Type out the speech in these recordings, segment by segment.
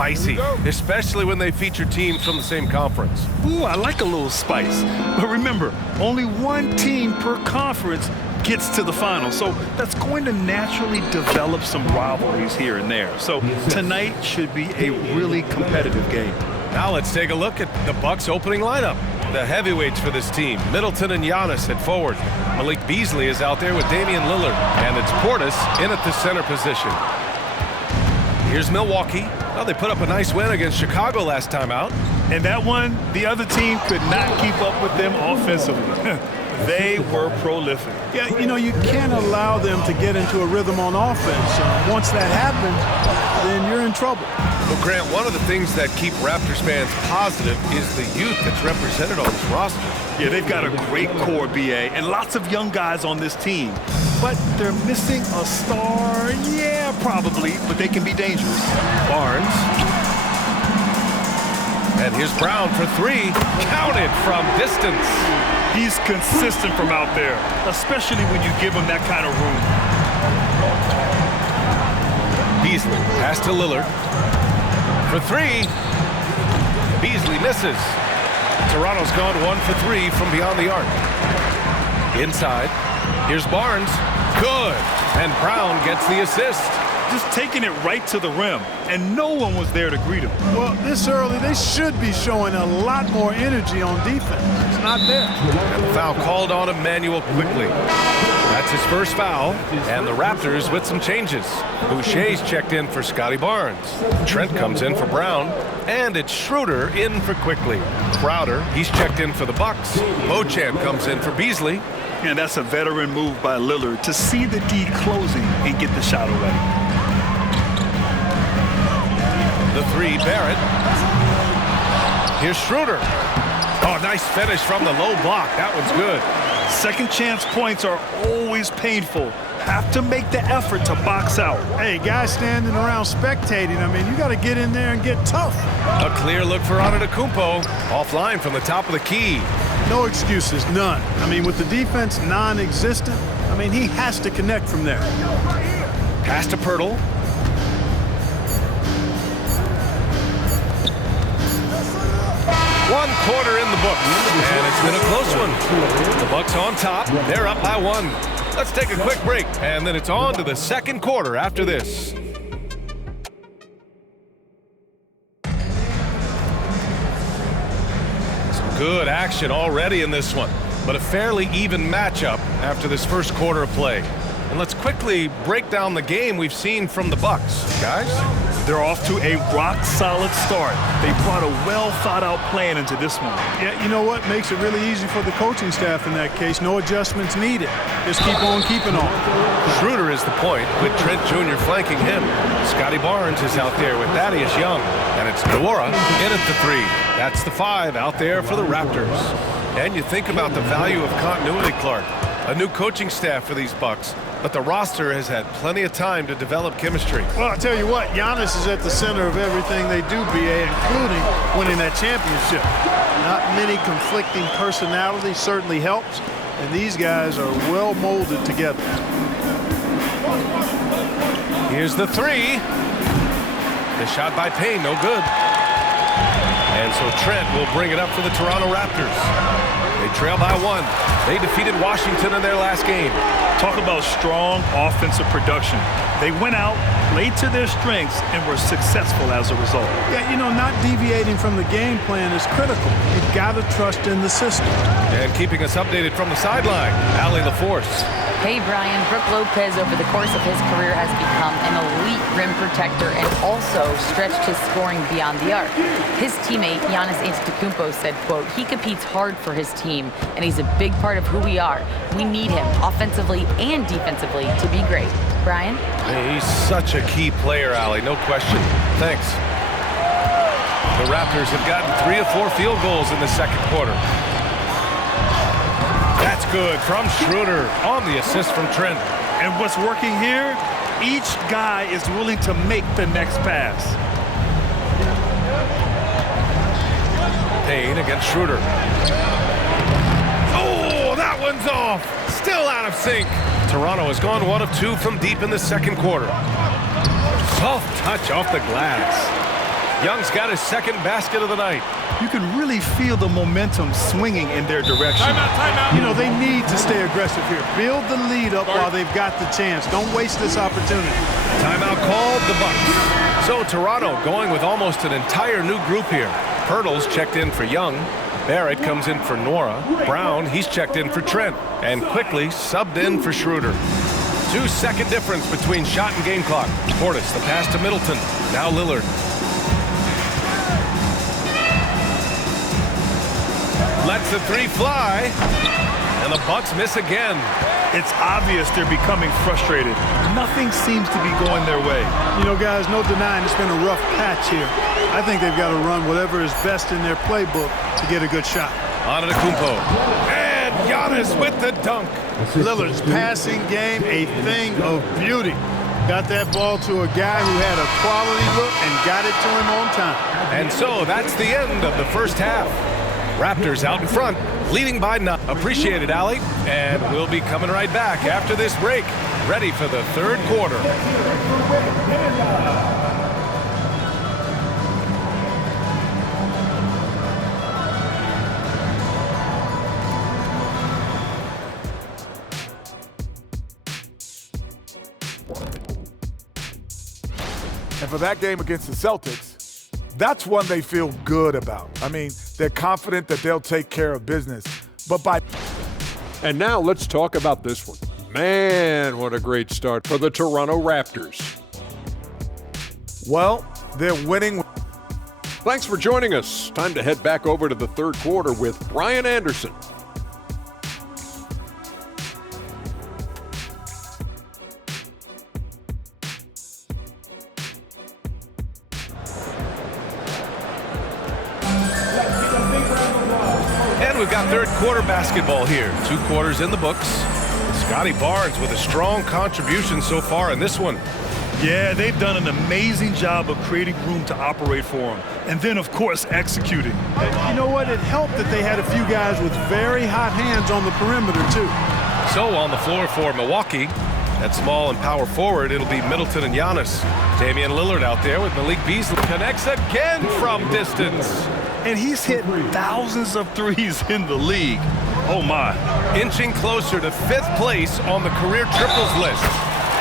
spicy, especially when they feature teams from the same conference. Ooh, I like a little spice. But remember, only one team per conference gets to the final, so that's going to naturally develop some rivalries here and there. So tonight should be a really competitive game. Now let's take a look at the Bucks opening lineup. The heavyweights for this team, Middleton and Giannis at forward. Malik Beasley is out there with Damian Lillard, and it's Portis in at the center position. Here's Milwaukee. Well, they put up a nice win against Chicago last time out. And that one, the other team could not keep up with them offensively. They were prolific. Yeah, you know, you can't allow them to get into a rhythm on offense. Once that happens, then you're in trouble. Well, Grant, one of the things that keep Raptors fans positive is the youth that's represented on this roster. Yeah, they've got a great core, BA, and lots of young guys on this team. But they're missing a star, yeah, probably, but they can be dangerous. Barnes. And here's Brown for three. Counted from distance. He's consistent from out there, especially when you give him that kind of room. Beasley pass to Lillard. For three. Beasley misses. Toronto's gone 1 for 3 from beyond the arc. Inside. Here's Barnes. Good. And Brown gets the assist. Just taking it right to the rim, and no one was there to greet him. Well, this early, they should be showing a lot more energy on defense. It's not there. And the foul called on Emmanuel quickly. That's his first foul, and the Raptors with some changes. Boucher's checked in for Scotty Barnes. Trent comes in for Brown, and it's Schroeder in for Quickly. Crowder, he's checked in for the Bucks. Beauchamp comes in for Beasley. And that's a veteran move by Lillard to see the D closing and get the shot away. The three, Barrett. Here's Schroeder. Oh, nice finish from the low block. That one's good. Second chance points are always painful. Have to make the effort to box out. Hey, guys standing around spectating, I mean, you got to get in there and get tough. A clear look for Antetokounmpo. Offline from the top of the key. No excuses, none. I mean, with the defense non-existent, I mean, he has to connect from there. Pass to Pirtle. One quarter in the books, and it's been a close one. The Bucks on top. They're up by 1. Let's take a quick break, and then it's on to the second quarter after this. Some good action already in this one, but a fairly even matchup after this first quarter of play. And let's quickly break down the game we've seen from the Bucks. Guys? They're off to a rock-solid start. They brought a well-thought-out plan into this one. Yeah, you know what? Makes it really easy for the coaching staff in that case. No adjustments needed. Just keep on keeping on. Schroeder is the point, with Trent Jr. flanking him. Scotty Barnes is out there with Thaddeus Young. And it's Nwora in at the 3. That's the 5 out there for the Raptors. And you think about the value of continuity, Clark. A new coaching staff for these Bucks, but the roster has had plenty of time to develop chemistry. Well, I'll tell you what, Giannis is at the center of everything they do, BA, including winning that championship. Not many conflicting personalities certainly helps, and these guys are well molded together. Here's the 3. The shot by Payne, no good. And so Trent will bring it up for the Toronto Raptors. They trail by 1. They defeated Washington in their last game. Talk about strong offensive production. They went out, played to their strengths, and were successful as a result. Yeah, you know, not deviating from the game plan is critical. You've got to trust in the system. And keeping us updated from the sideline, Allie LaForce. Hey, Brian. Brook Lopez, over the course of his career, has become an elite rim protector and also stretched his scoring beyond the arc. His teammate, Giannis Antetokounmpo, said, quote, "He competes hard for his team, and he's a big part of who we are. We need him, offensively and defensively, to be great." Brian? Hey, he's such a key player, Allie, no question. Thanks. The Raptors have gotten 3 of 4 field goals in the second quarter. That's good from Schroeder on the assist from Trent. And what's working here? Each guy is willing to make the next pass. Payne against Schroeder. Oh, that one's off. Still out of sync. Toronto has gone 1 of 2 from deep in the second quarter. Soft touch off the glass. Young's got his second basket of the night. You can really feel the momentum swinging in their direction. Timeout. You know, they need to stay aggressive here. Build the lead up while they've got the chance. Don't waste this opportunity. Timeout called, the Bucks. So Toronto going with almost an entire new group here. Pirtle's checked in for Young. Barrett comes in for Nora. Brown, he's checked in for Trent. And quickly subbed in for Schroeder. 2-second difference between shot and game clock. Portis, the pass to Middleton. Now Lillard. Lets the three fly. And the Bucks miss again. It's obvious they're becoming frustrated. Nothing seems to be going their way. You know, guys, no denying it's been a rough patch here. I think they've got to run whatever is best in their playbook to get a good shot. Antetokounmpo. And Giannis with the dunk. Lillard's passing game, a thing of beauty. Got that ball to a guy who had a quality look and got it to him on time. And so that's the end of the first half. Raptors out in front, leading by 9. Appreciate it, Allie. And we'll be coming right back after this break, ready for the third quarter. And for that game against the Celtics, that's one they feel good about. I mean, they're confident that they'll take care of business. And now let's talk about this one. Man, what a great start for the Toronto Raptors. Well, they're winning. Thanks for joining us. Time to head back over to the third quarter with Brian Anderson. We've got third quarter basketball here. 2 quarters in the books. Scotty Barnes with a strong contribution so far in this one. Yeah, they've done an amazing job of creating room to operate for him. And then, of course, executing. You know what? It helped that they had a few guys with very hot hands on the perimeter, too. So on the floor for Milwaukee, at small and power forward, it'll be Middleton and Giannis. Damian Lillard out there with Malik Beasley. Connects again from distance. And he's hit thousands of threes in the league. Oh, my. Inching closer to 5th place on the career triples list.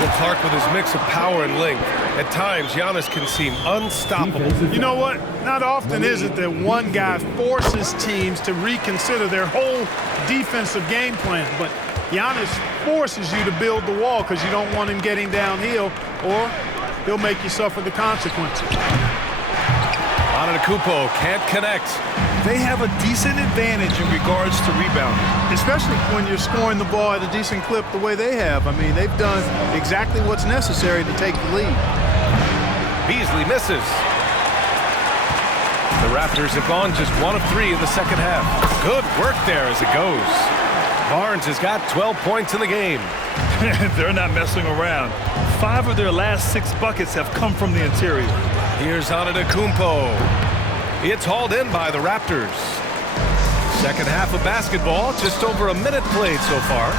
Will Clark with his mix of power and length. At times, Giannis can seem unstoppable. You know what? Not often is it that one guy forces teams to reconsider their whole defensive game plan. But Giannis forces you to build the wall because you don't want him getting downhill, or he'll make you suffer the consequences. Antetokounmpo can't connect. They have a decent advantage in regards to rebounding. Especially when you're scoring the ball at a decent clip the way they have. I mean, they've done exactly what's necessary to take the lead. Beasley misses. The Raptors have gone just 1 of 3 in the second half. Good work there as it goes. Barnes has got 12 points in the game. They're not messing around. 5 of their last 6 buckets have come from the interior. Here's Antetokounmpo. It's hauled in by the Raptors. Second half of basketball, just over a minute played so far.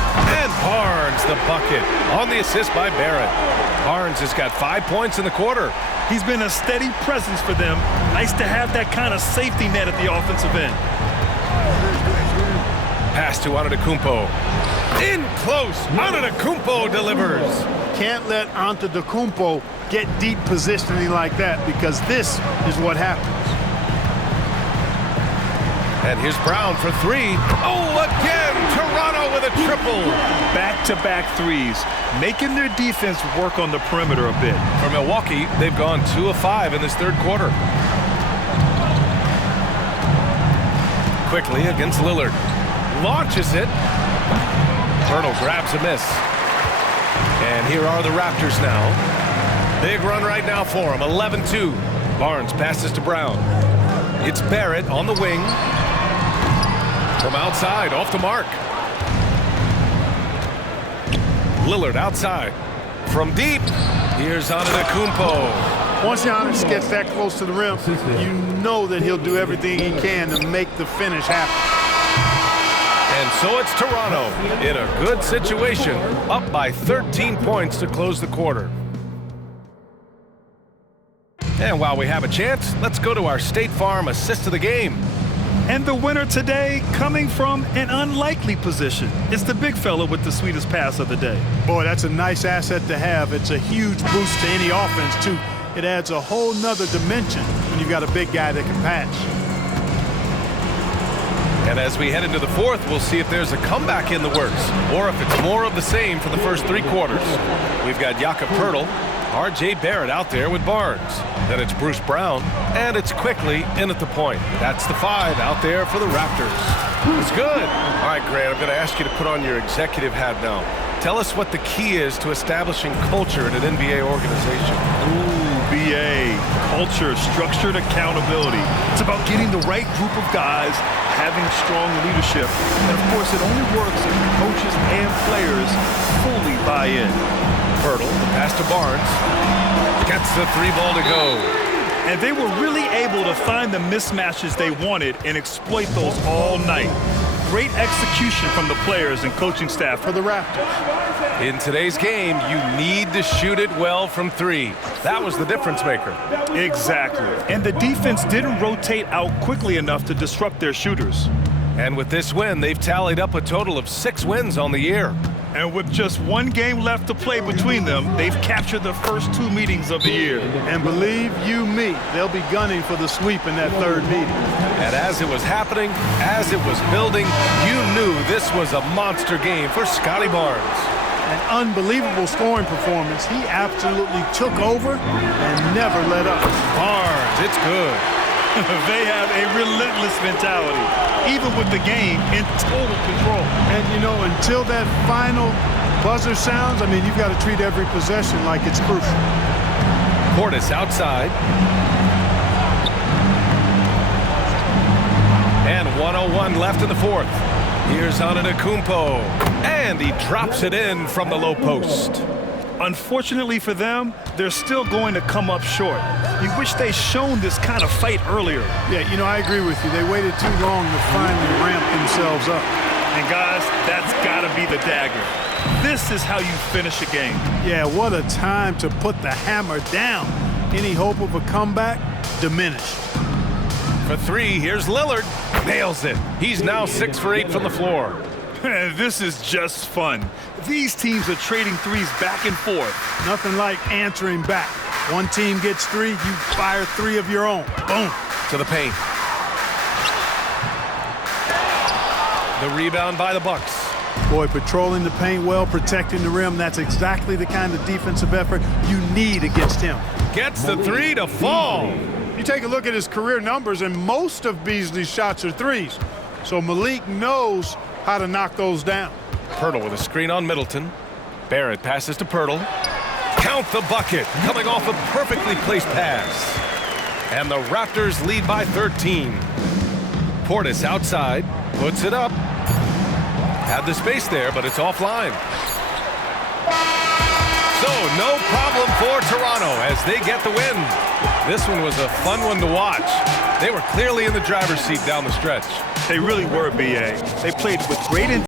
And Barnes the bucket on the assist by Barrett. Barnes has got 5 points in the quarter. He's been a steady presence for them. Nice to have that kind of safety net at the offensive end. Pass to Antetokounmpo. In close, Antetokounmpo delivers. Can't let Antetokounmpo get deep positioning like that, because this is what happens. And here's Brown for 3. Oh, again, Toronto with a triple. Back-to-back threes, making their defense work on the perimeter a bit. For Milwaukee, they've gone 2 of 5 in this third quarter. Quickly against Lillard. Launches it. Pirtle grabs a miss. And here are the Raptors now. Big run right now for them, 11-2. Barnes passes to Brown. It's Barrett on the wing. From outside, off the mark. Lillard outside. From deep, here's Antetokounmpo. Once Giannis gets that close to the rim, you know that he'll do everything he can to make the finish happen. And so it's Toronto in a good situation, up by 13 points to close the quarter. And while we have a chance, let's go to our State Farm assist of the game. And the winner today coming from an unlikely position. It's the big fella with the sweetest pass of the day. Boy, that's a nice asset to have. It's a huge boost to any offense, too. It adds a whole nother dimension when you've got a big guy that can pass. And as we head into the fourth, we'll see if there's a comeback in the works or if it's more of the same for the first 3 quarters. We've got Jakob Poeltl, R.J. Barrett out there with Barnes. Then it's Bruce Brown, and it's quickly in at the point. That's the 5 out there for the Raptors. It's good. All right, Grant, I'm going to ask you to put on your executive hat now. Tell us what the key is to establishing culture in an NBA organization. Ooh, BA. Culture, structured accountability. It's about getting the right group of guys, having strong leadership. And, of course, it only works if the coaches and players fully buy in. Poeltl, the pass to Barnes. Gets the 3 ball to go. And they were really able to find the mismatches they wanted and exploit those all night. Great execution from the players and coaching staff for the Raptors. In today's game, you need to shoot it well from 3. That was the difference maker. Exactly. And the defense didn't rotate out quickly enough to disrupt their shooters. And with this win, they've tallied up a total of 6 wins on the year. And with just 1 game left to play between them, they've captured the first 2 meetings of the year. And believe you me, they'll be gunning for the sweep in that 3rd meeting. And as it was happening, as it was building, you knew this was a monster game for Scotty Barnes. An unbelievable scoring performance. He absolutely took over and never let up. Barnes, it's good. They have a relentless mentality, even with the game in total control. And, you know, until that final buzzer sounds, I mean, you've got to treat every possession like it's crucial. Portis outside. And 1:01 left in the 4th. Here's Antetokounmpo. And he drops it in from the low post. Unfortunately for them, they're still going to come up short. You wish they'd shown this kind of fight earlier. Yeah, you know, I agree with you. They waited too long to finally ramp themselves up. And guys, that's got to be the dagger. This is how you finish a game. Yeah, what a time to put the hammer down. Any hope of a comeback diminished. For 3, here's Lillard. Nails it. He's now 6 for 8 from the floor. This is just fun. These teams are trading threes back and forth. Nothing like answering back. One team gets 3, you fire 3 of your own. Boom. To the paint. The rebound by the Bucks. Boy, patrolling the paint well, protecting the rim, that's exactly the kind of defensive effort you need against him. Gets the 3 to fall. You take a look at his career numbers, and most of Beasley's shots are 3s. So Malik knows how to knock those down. Poeltl with a screen on Middleton. Barrett passes to Poeltl. Count the bucket, coming off a perfectly placed pass. And the Raptors lead by 13. Portis outside, puts it up. Had the space there, but it's offline. So no problem for Toronto as they get the win. This one was a fun one to watch. They were clearly in the driver's seat down the stretch. They really were, B.A. They played with great